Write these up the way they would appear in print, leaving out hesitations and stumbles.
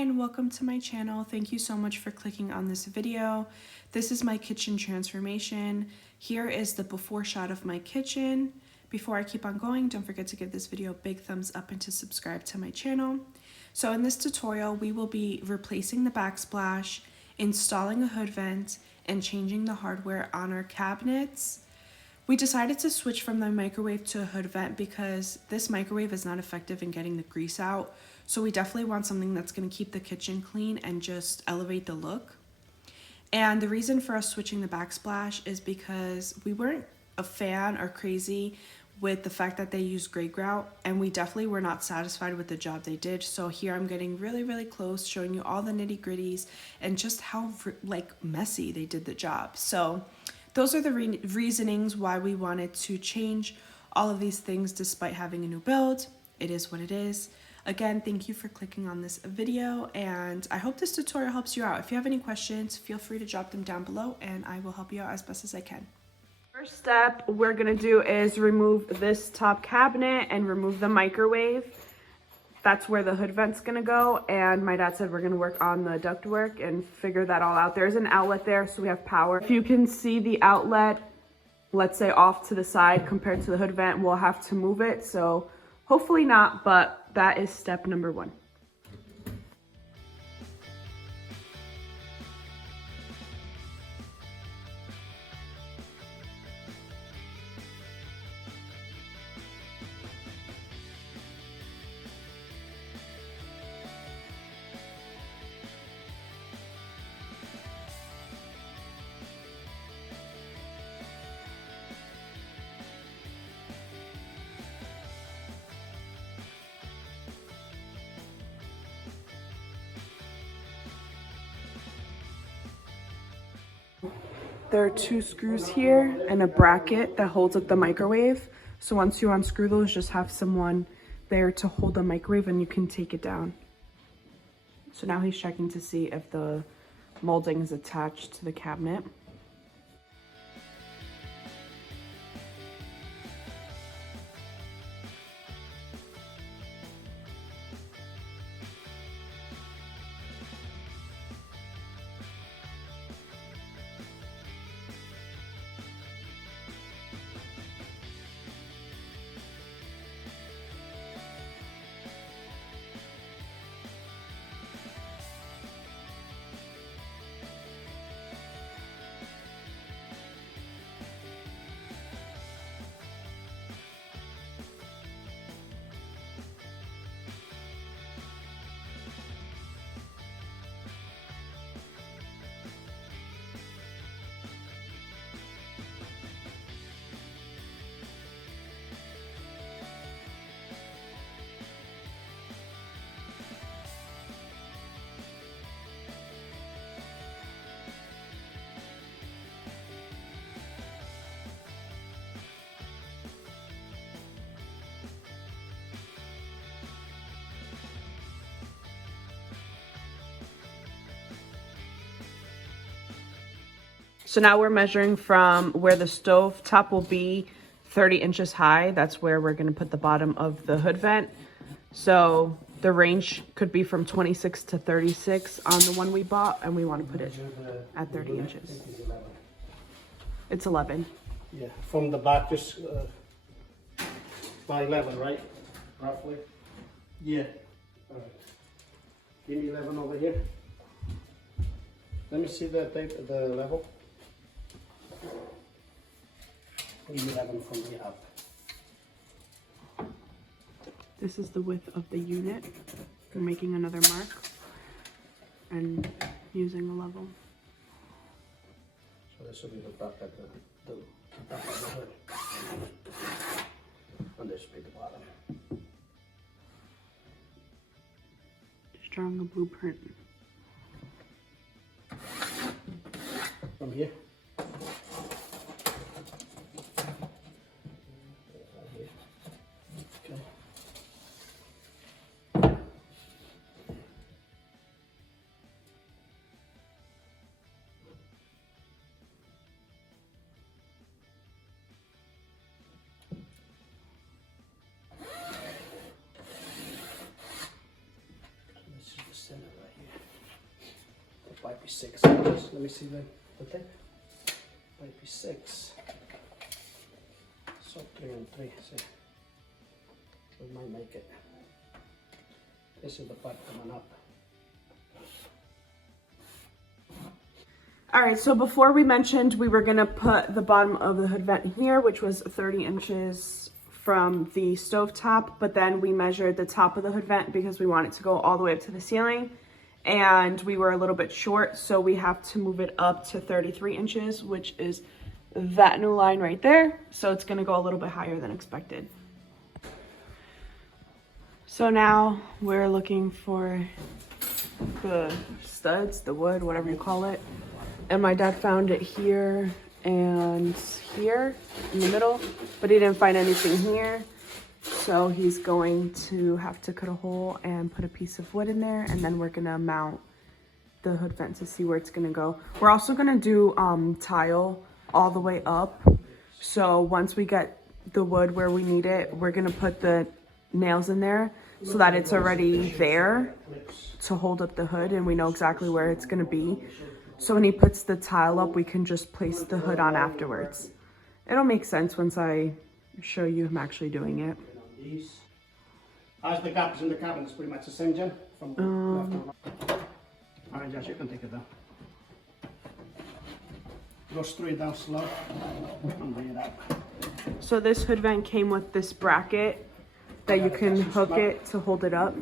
and welcome to my channel. Thank you so much for clicking on this video. This is my kitchen transformation. Here is the before shot of my kitchen. Before I keep on going, don't forget to give this video a big thumbs up and to subscribe to my channel. So in this tutorial, we will be replacing the backsplash, installing a hood vent, and changing the hardware on our cabinets. We decided to switch from the microwave to a hood vent because this microwave is not effective in getting the grease out. So we definitely want something that's going to keep the kitchen clean and just elevate the look. And the reason for us switching the backsplash is because we weren't a fan or crazy with the fact that they used gray grout, and we definitely were not satisfied with the job they did. So here I'm getting really close, showing you all the nitty gritties and just how messy they did the job. So those are the reasonings why we wanted to change all of these things despite having a new build. It is what it is. Again, thank you for clicking on this video, and I hope this tutorial helps you out. If you have any questions, feel free to drop them down below and I will help you out as best as I can. First step we're gonna do is remove this top cabinet and remove the microwave. That's where the hood vent's gonna go, and my dad said we're gonna work on the ductwork and figure that all out. There's an outlet there, so we have power. If you can see the outlet, let's say off to the side compared to the hood vent, we'll have to move it. So hopefully not, but that is step number one. There are two screws here and a bracket that holds up the microwave. So once you unscrew those, just have someone there to hold the microwave and you can take it down. So now he's checking to see if the molding is attached to the cabinet. So now we're measuring from where the stove top will be 30 inches high. That's where we're gonna put the bottom of the hood vent. So the range could be from 26 to 36 on the one we bought, and we wanna put it at 30 inches. It's 11. Yeah, from the back, just by 11, right? Roughly? Yeah. All right. Give me 11 over here. Let me see the tape, the level. Give me 11 from the up. This is the width of the unit. We're making another mark and using a level. So this will be the top at the top of the hood. And this will be the bottom. Just drawing a blueprint. From here. center right might be 6 inches. Let me see the tape. Might be 6. So 3 and 3. See, we might make it. This is the part coming up. All right, so before we mentioned we were gonna put the bottom of the hood vent here, which was 30 inches from the stove top, but then we measured the top of the hood vent because we want it to go all the way up to the ceiling, and we were a little bit short, so we have to move it up to 33 inches, which is that new line right there. So it's gonna go a little bit higher than expected. So now we're looking for the studs, the wood, whatever you call it. And my dad found it here and here in the middle, but he didn't find anything here. So he's going to have to cut a hole and put a piece of wood in there, and then we're gonna mount the hood vent to see where it's gonna go. We're also gonna do tile all the way up. So once we get the wood where we need it, we're gonna put the nails in there so that it's already there to hold up the hood and we know exactly where it's gonna be. So when he puts the tile up, we can just place the hood on afterwards. It'll make sense once I show you him actually doing it. How's the gaps in the cabinets? Pretty much the same, Jen? From left to right. Alright, Josh, you can take it down. Go straight down slow and bring it up. So this hood vent came with this bracket that you can hook it to hold it up.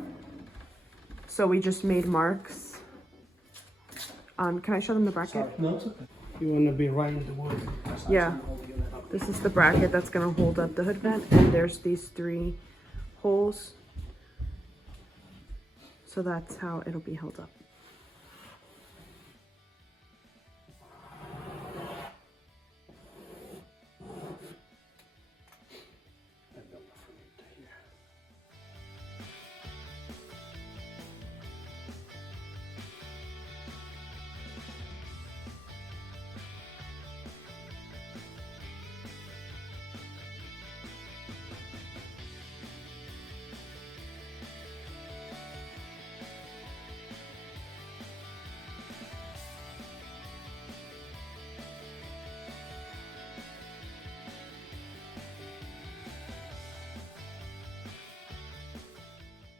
So we just made marks. Can I show them the bracket? Sorry. No, it's okay. You want to be right in the wood. Yeah. This is the bracket that's going to hold up the hood vent, and there's these 3 holes. So that's how it'll be held up.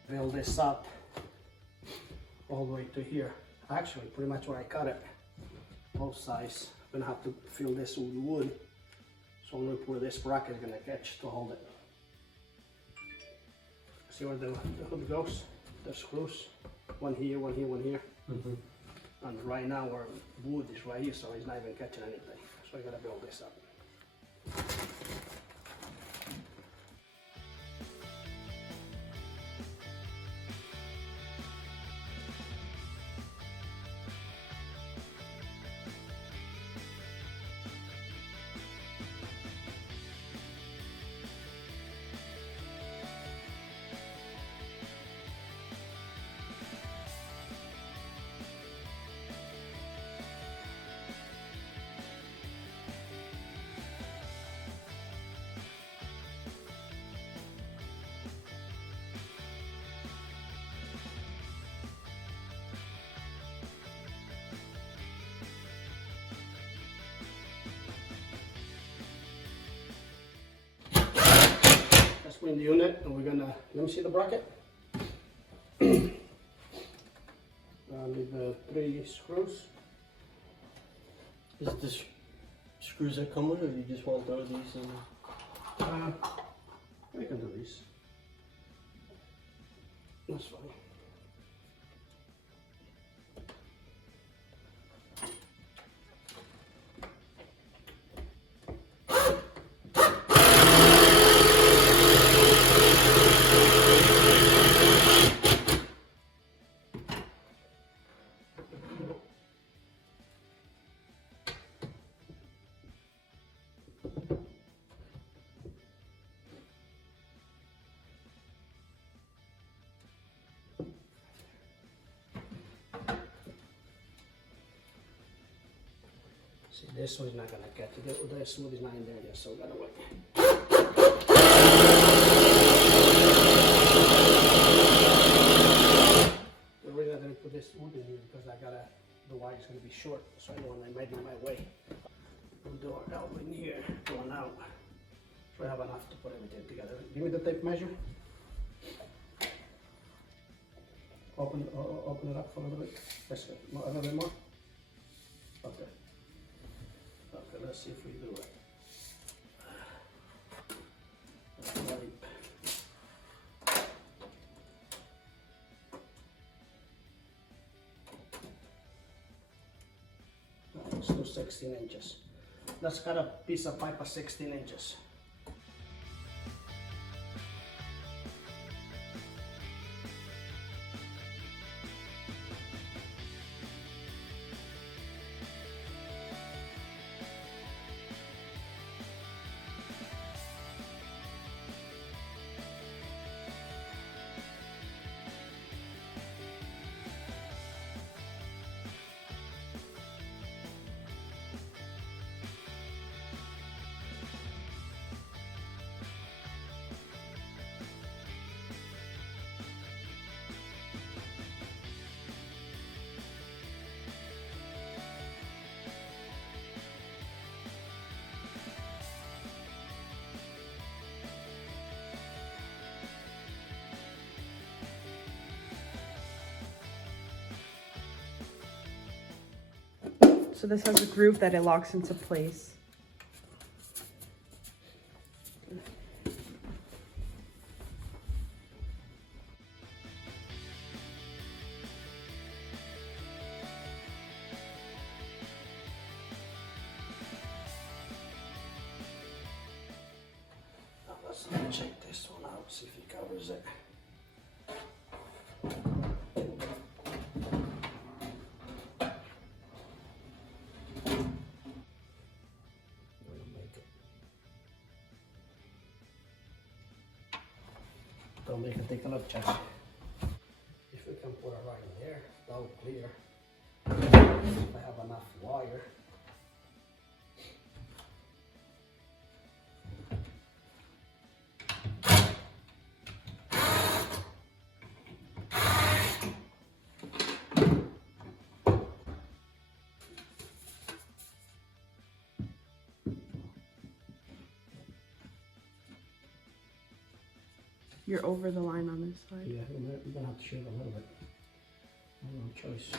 Build this up all the way to here. Actually, pretty much where I cut it, both sides. I'm gonna have to fill this with wood. So I'm gonna put this bracket is gonna catch to hold it. See where the hood goes? The screws, one here, one here, one here. And right now our wood is right here, so it's not even catching anything. So I gotta build this up. In the unit, and we're gonna, let me see the bracket. Need the 3 screws. Is it the screws that come with it, or you just want to throw these in? We can do these. That's fine. See, this one's not gonna catch it. This wood is not in there yet, so we gotta wait. The reason I didn't put this wood in here because I gotta Otherwise it's going to be short, so I don't want to make it my way. We'll do our elbow in here, going out. So I have enough to put everything together. Give me the tape measure. Open it up for a little bit. That's good. A little bit more. Okay. Okay, let's see if we do it. Let's do 16 inches. Let's cut a piece of pipe of 16 inches. So this has a groove that it locks into place. Now let's check this one out, see if it covers it. Don't make it take a look, check. If we can put it right in there, that'll clear. If I have enough wire. You're over the line on this side. Yeah, we're gonna have to shave a little bit. No choice.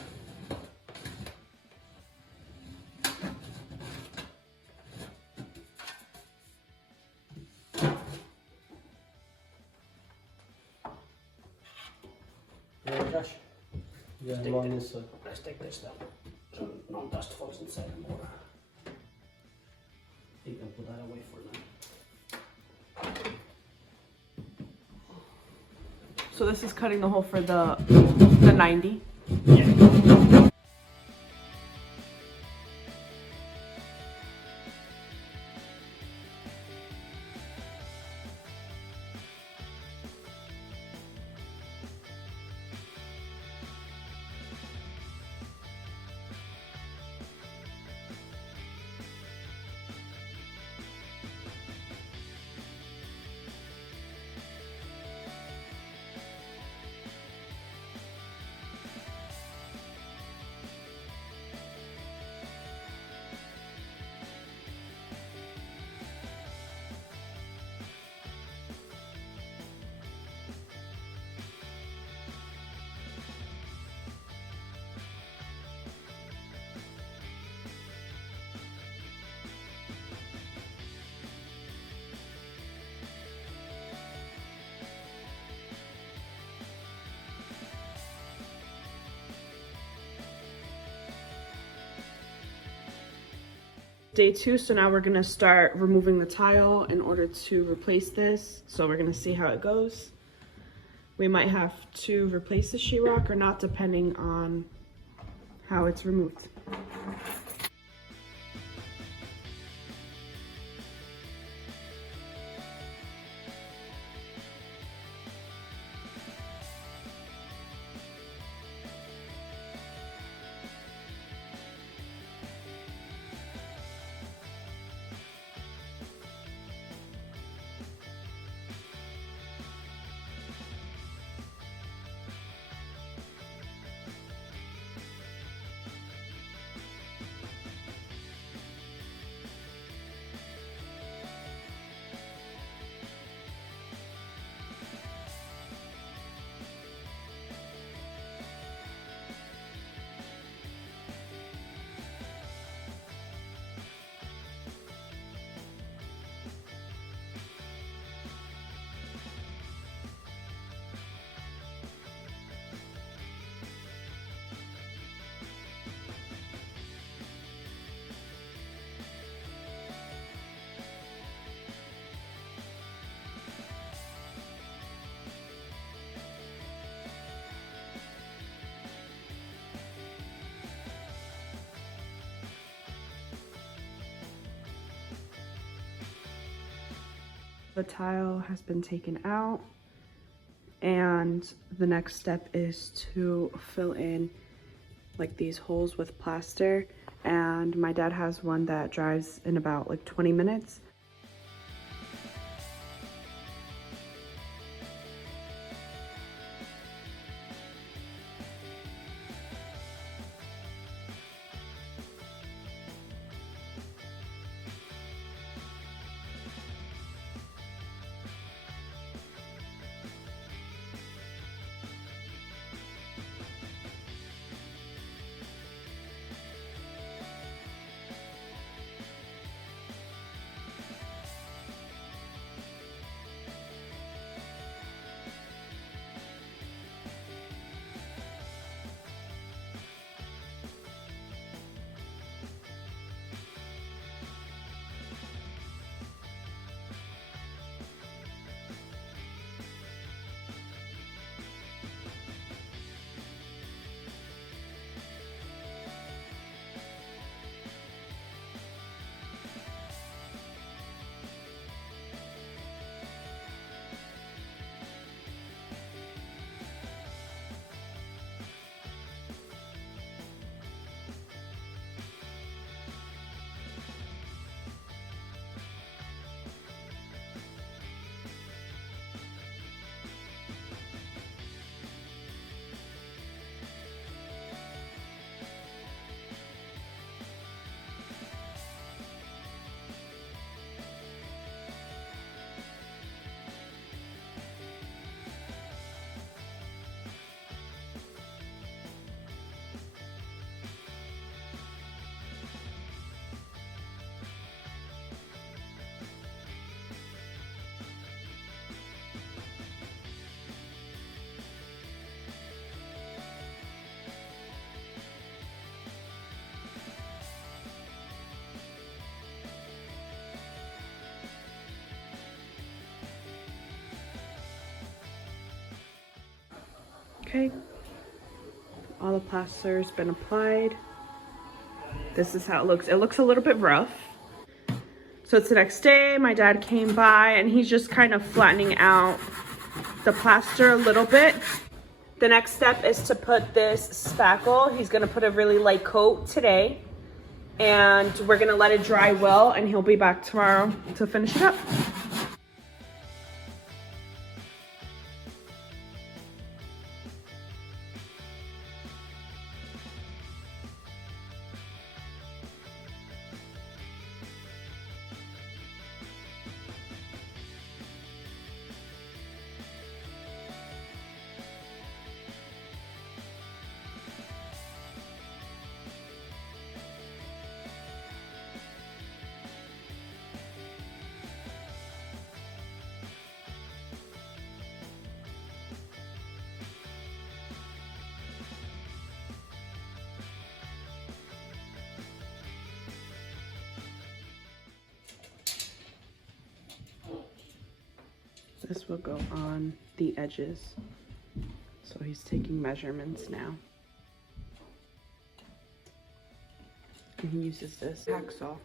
Yeah, Josh, Yeah, Stick I'm on it. this side. let's take this down so no dust falls inside the motor. You can put that away for now. So this is cutting the hole for the 90. Yeah. Day 2, so now we're gonna start removing the tile in order to replace this. So we're gonna see how it goes. We might have to replace the sheetrock or not, depending on how it's removed. the tile has been taken out, and the next step is to fill in like these holes with plaster, and my dad has one that dries in about like 20 minutes. Okay, all the plaster's been applied. This is how it looks. It looks a little bit rough. So it's the next day, my dad came by and he's just kind of flattening out the plaster a little bit. The next step is to put this spackle. He's gonna put a really light coat today, and we're gonna let it dry well, and he'll be back tomorrow to finish it up. This will go on the edges. So he's taking measurements now. And he uses this hacksaw.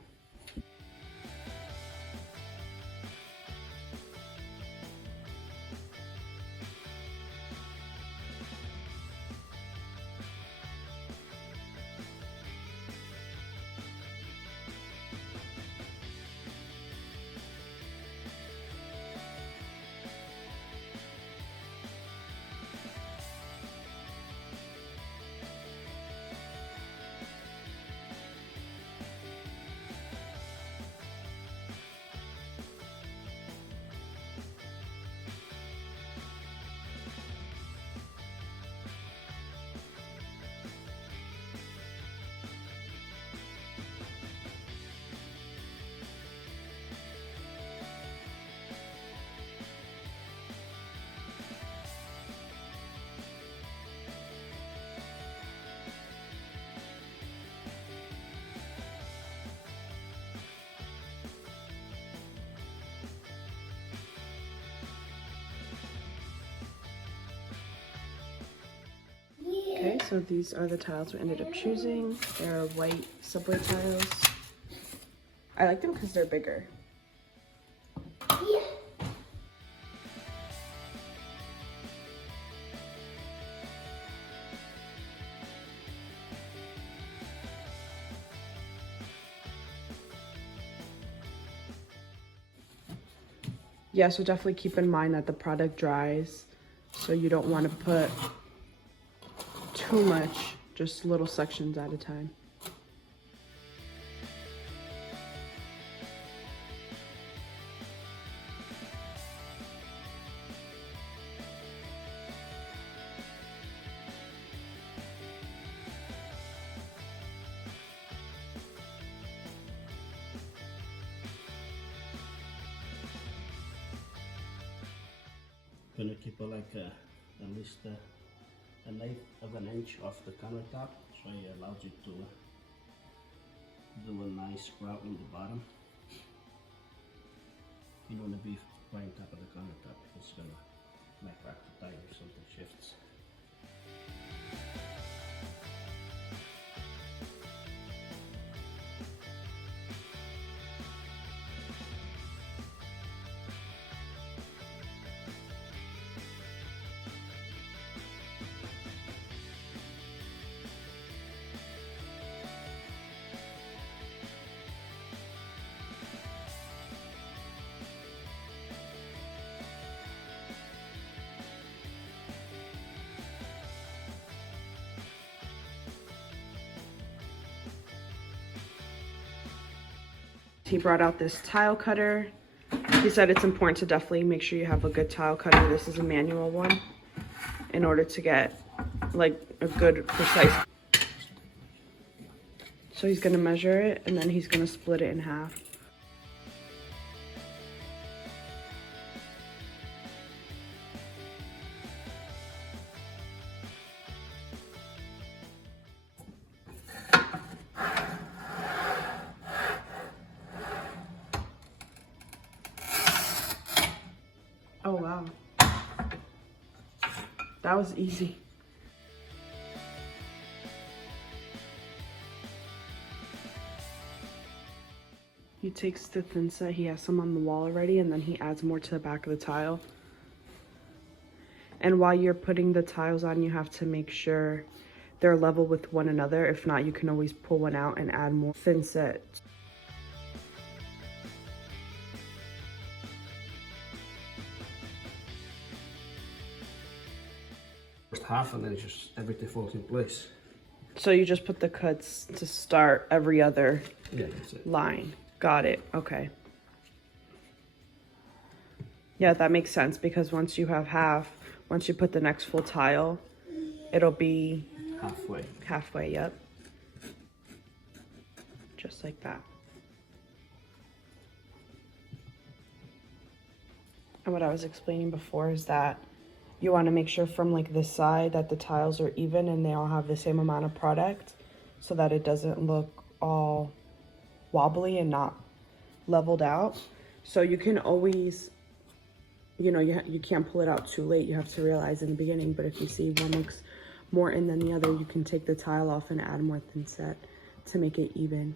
Okay, so these are the tiles we ended up choosing. They're white subway tiles. I like them because they're bigger. Yeah, so definitely keep in mind that the product dries. So you don't want to put too much, just little sections at a time. Gonna keep it like at least an eighth of an inch off the countertop, so it allows you to do a nice grout on the bottom. You don't want to be right on top of the countertop. It's gonna might crack the tire if something shifts. He brought out this tile cutter. He said it's important to definitely make sure you have a good tile cutter. This is a manual one in order to get like a good precise. So he's gonna measure it and then he's gonna split it in half. Oh wow, that was easy. He takes the thin set, he has some on the wall already, and then he adds more to the back of the tile. And while you're putting the tiles on, you have to make sure they're level with one another. If not, you can always pull one out and add more thin set. First half, and then just everything falls in place. So you just put the cuts to start every other Yeah, that's it. line. Got it. Okay. Yeah, that makes sense because once you have half, once you put the next full tile, it'll be Halfway. halfway, yep. Just like that. And what I was explaining before is that you want to make sure from like this side that the tiles are even and they all have the same amount of product so that it doesn't look all wobbly and not leveled out. So you can always, you know, you can't pull it out too late. You have to realize in the beginning, but if you see one looks more in than the other, you can take the tile off and add more thin set to make it even.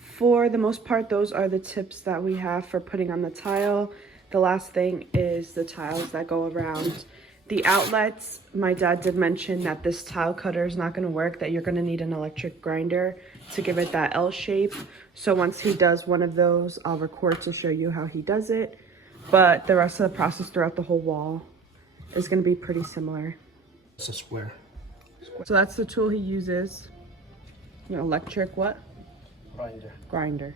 For the most part, those are the tips that we have for putting on the tile. The last thing is the tiles that go around the outlets. My dad did mention that this tile cutter is not going to work, that you're going to need an electric grinder to give it that L shape. So once he does one of those, I'll record to show you how he does it. But the rest of the process throughout the whole wall is going to be pretty similar. It's a square. So that's the tool he uses. An electric what? Grinder. Grinder.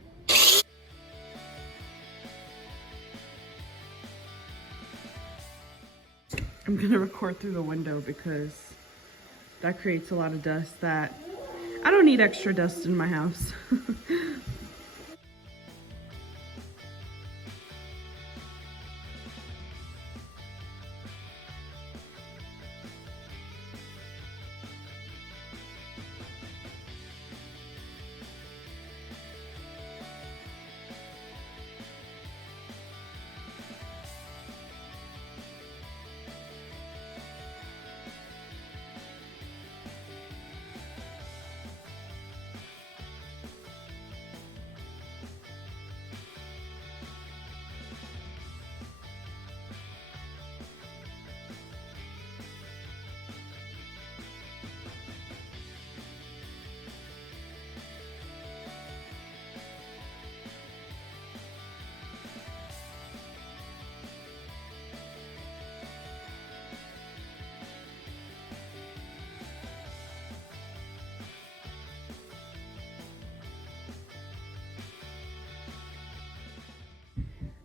I'm gonna record through the window because that creates a lot of dust that I don't need extra dust in my house.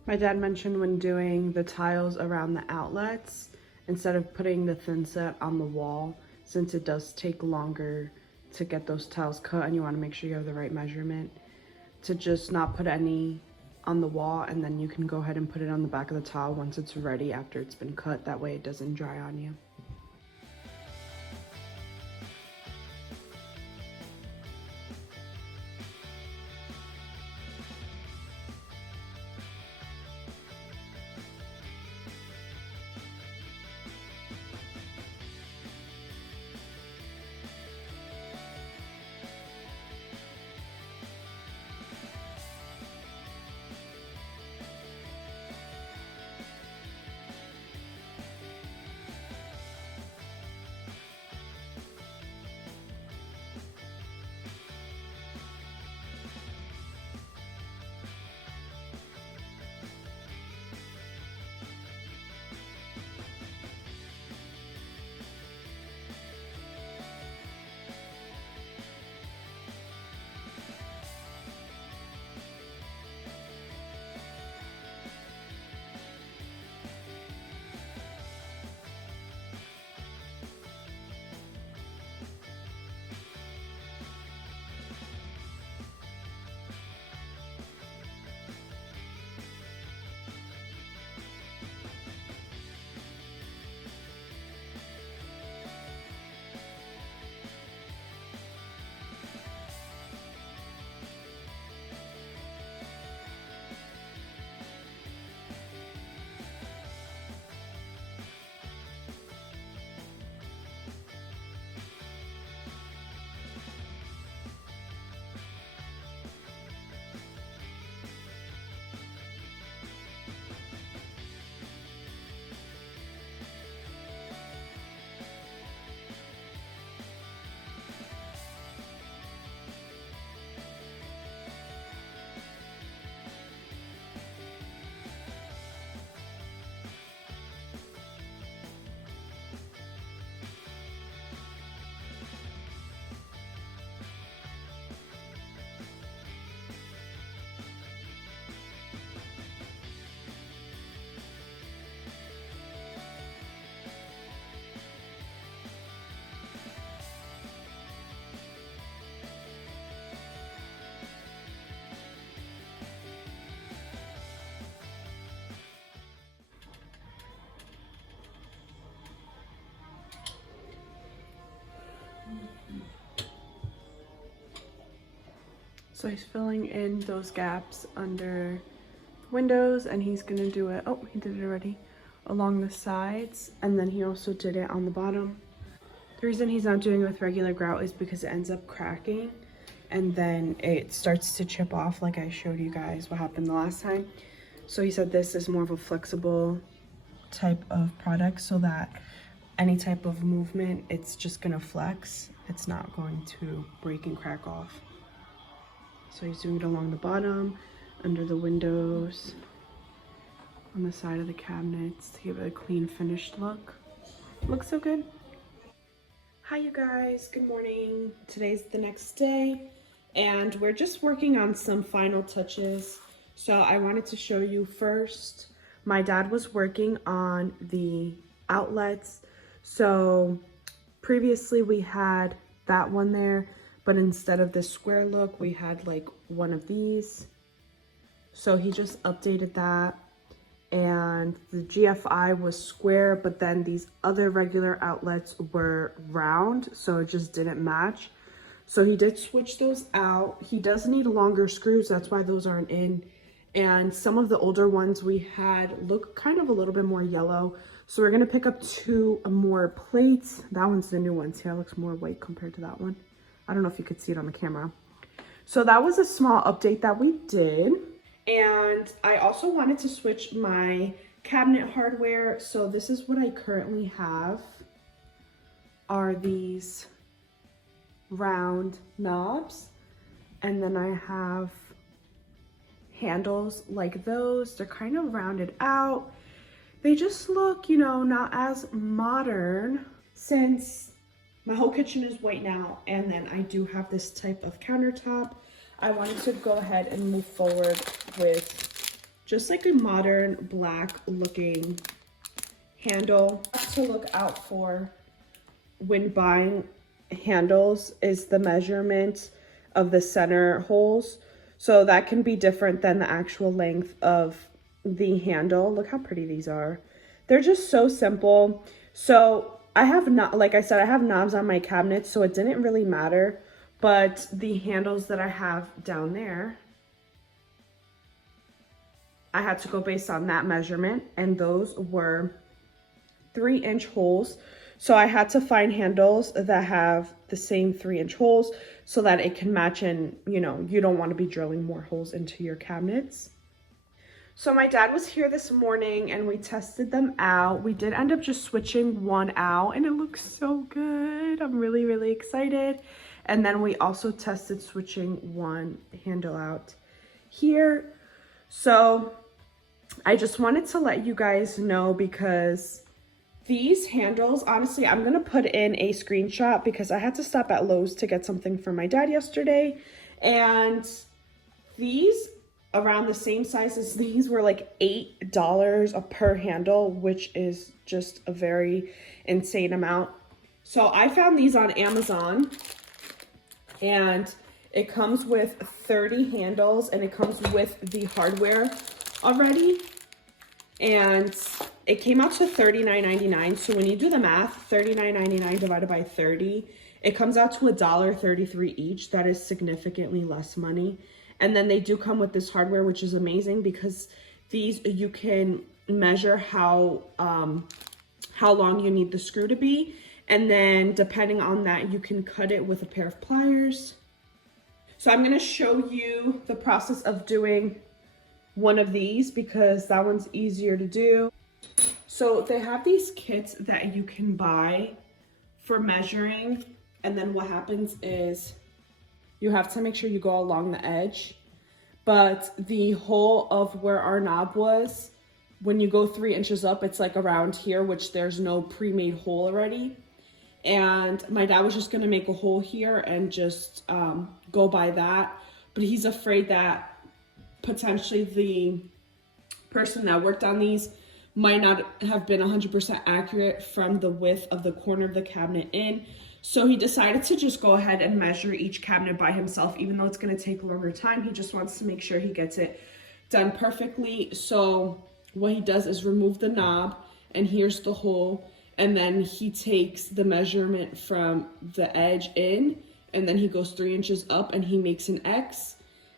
My dad mentioned when doing the tiles around the outlets, instead of putting the thin set on the wall, since it does take longer to get those tiles cut and you want to make sure you have the right measurement, to just not put any on the wall, and then you can go ahead and put it on the back of the tile once it's ready after it's been cut. That way it doesn't dry on you. So he's filling in those gaps under windows, and he's gonna do it, oh, he did it already, along the sides, and then he also did it on the bottom. The reason he's not doing it with regular grout is because it ends up cracking, and then it starts to chip off, like I showed you guys what happened the last time. So he said this is more of a flexible type of product, so that any type of movement, it's just gonna flex. It's not going to break and crack off. So he's doing it along the bottom, under the windows, on the side of the cabinets to give it a clean finished look. Looks so good. Hi you guys, good morning. Today's the next day and we're just working on some final touches. So I wanted to show you first, my dad was working on the outlets. So previously we had that one there, but instead of this square look, we had like one of these. So he just updated that, and the GFI was square, but then these other regular outlets were round, so it just didn't match. So he did switch those out. He does need longer screws, that's why those aren't in. And some of the older ones we had look kind of a little bit more yellow. So we're gonna pick up 2 more plates. That one's the new one. See, that looks more white compared to that one. I don't know if you could see it on the camera. So that was a small update that we did. And I also wanted to switch my cabinet hardware. So this is what I currently have, are these round knobs. And then I have handles like those. They're kind of rounded out. They just look, you know, not as modern, since my whole kitchen is white now, and then I do have this type of countertop. I wanted to go ahead and move forward with just like a modern black looking handle. To look out for when buying handles is the measurement of the center holes. So that can be different than the actual length of the handle. Look how pretty these are. They're just so simple. So I have not, like I said, I have knobs on my cabinet, so it didn't really matter. But the handles that I have down there, I had to go based on that measurement, and those were 3-inch holes. So I had to find handles that have the same 3-inch holes so that it can match, and you know, you don't want to be drilling more holes into your cabinets. So my dad was here this morning and we tested them out. We did end up just switching one out and it looks so good. I'm really, really excited. And then we also tested switching one handle out here. So I just wanted to let you guys know, because these handles, honestly, I'm gonna put in a screenshot because I had to stop at Lowe's to get something for my dad yesterday. And these, around the same size as these, were like $8 per handle, which is just a very insane amount. So I found these on Amazon, and it comes with 30 handles and it comes with the hardware already. And it came out to $39.99. So when you do the math, $39.99 divided by 30, it comes out to $1.33 each. That is significantly less money. And then they do come with this hardware, which is amazing because these, you can measure how long you need the screw to be. And then depending on that, you can cut it with a pair of pliers. So I'm gonna show you the process of doing one of these because that one's easier to do. So they have these kits that you can buy for measuring. And then what happens is you have to make sure you go along the edge. But the hole of where our knob was, when you go 3 inches up, it's like around here, which there's no pre-made hole already. And my dad was just gonna make a hole here and just go by that. But he's afraid that potentially the person that worked on these might not have been 100% accurate from the width of the corner of the cabinet in. So he decided to just go ahead and measure each cabinet by himself, even though it's going to take a longer time. He just wants to make sure he gets it done perfectly. So what he does is remove the knob, and here's the hole. And then he takes the measurement from the edge in, and then he goes 3 inches up and he makes an X.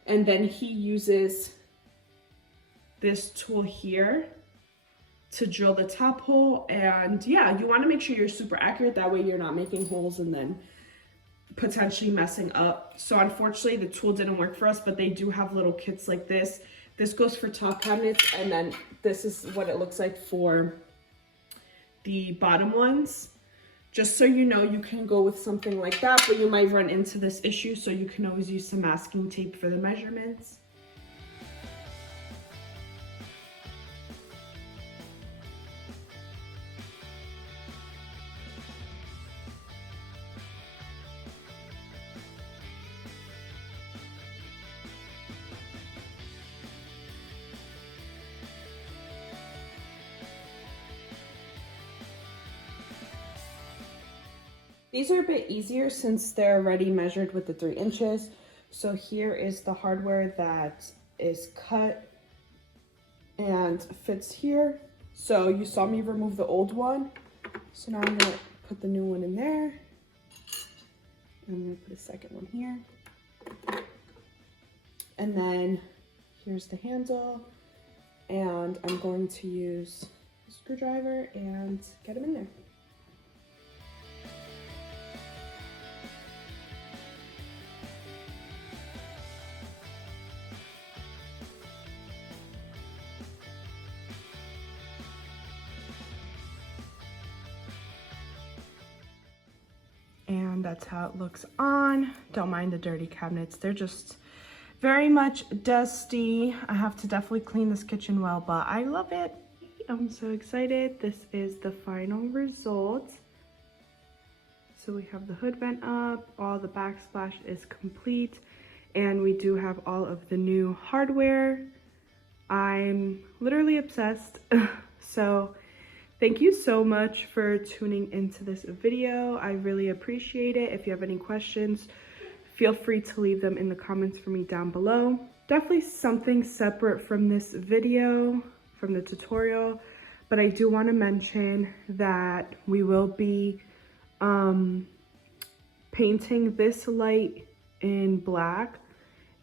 And then he uses this tool here to drill the top hole. And yeah, you want to make sure you're super accurate. That way you're not making holes and then potentially messing up. So unfortunately the tool didn't work for us, but they do have little kits like this. This goes for top cabinets, and then this is what it looks like for the bottom ones. Just so you know, you can go with something like that, but you might run into this issue, so you can always use some masking tape for the measurements. These are a bit easier since they're already measured with the 3 inches. So here is the hardware that is cut and fits here. So you saw me remove the old one. So now I'm gonna put the new one in there. I'm gonna put a second one here. And then here's the handle. And I'm going to use a screwdriver and get them in there. And that's how it looks on. Don't mind the dirty cabinets. They're just very much dusty. I have to definitely clean this kitchen well, but I love it. I'm so excited. This is the final result. So we have the hood vent up, all the backsplash is complete, and we do have all of the new hardware I'm literally obsessed. So thank you so much for tuning into this video. I really appreciate it. If you have any questions, feel free to leave them in the comments for me down below. Definitely something separate from this video, from the tutorial, but I do want to mention that we will be painting this light in black,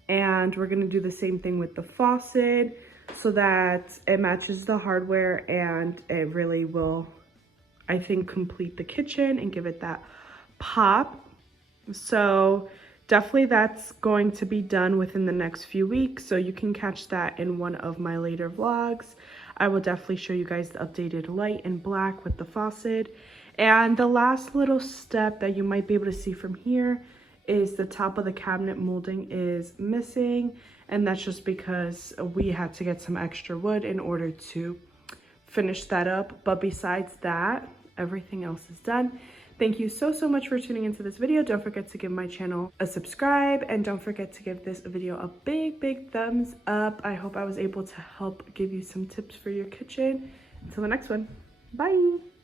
and we're going to do the same thing with the faucet so that it matches the hardware, and it really will, I think, complete the kitchen and give it that pop. So definitely that's going to be done within the next few weeks, so you can catch that in one of my later vlogs. I will definitely show you guys the updated light in black with the faucet. And the last little step that you might be able to see from here is the top of the cabinet molding is missing, and that's just because we had to get some extra wood in order to finish that up. But besides that, everything else is done. Thank you so much for tuning into this video. Don't forget to give my channel a subscribe, and don't forget to give this video a big thumbs up. I hope I was able to help give you some tips for your kitchen. Until the next one, bye.